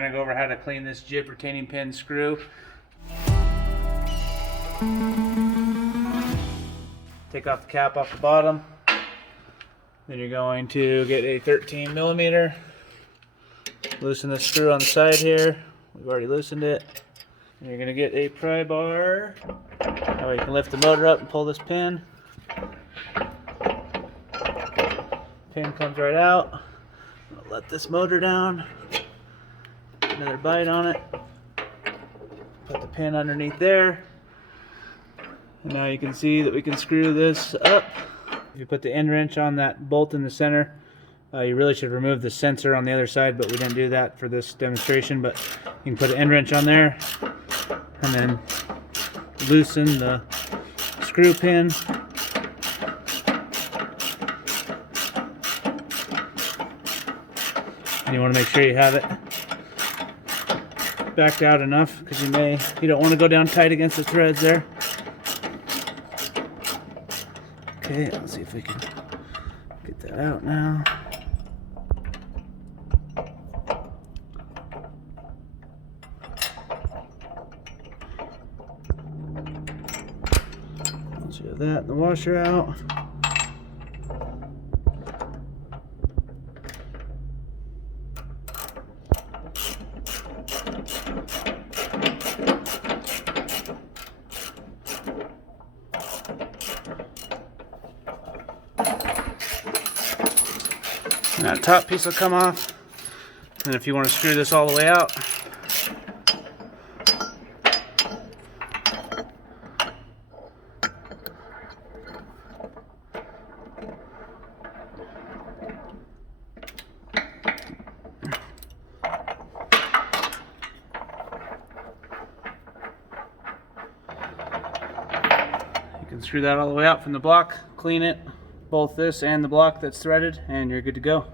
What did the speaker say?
gonna go over how to clean this jib retaining pin screw. Take off the cap off the bottom. Then you're going to get a 13 millimeter. Loosen the screw on the side here. We've already loosened it. And you're gonna get a pry bar. That way you can lift the motor up and pull this pin. Pin comes right out. I'll let this motor down. Another bite on it. Put the pin underneath there. And now you can see that we can screw this up. If you put the end wrench on that bolt in the center, you really should remove the sensor on the other side, but we didn't do that for this demonstration. But you can put an end wrench on there and then loosen the screw pin. And you want to make sure you have it backed out enough, because you don't want to go down tight against the threads there. Okay, let's see if we can get that out now. Once you have that and the washer out, and that top piece will come off. And if you want to screw this all the way out, you can screw that all the way out from the block, clean it, both this and the block that's threaded, and you're good to go.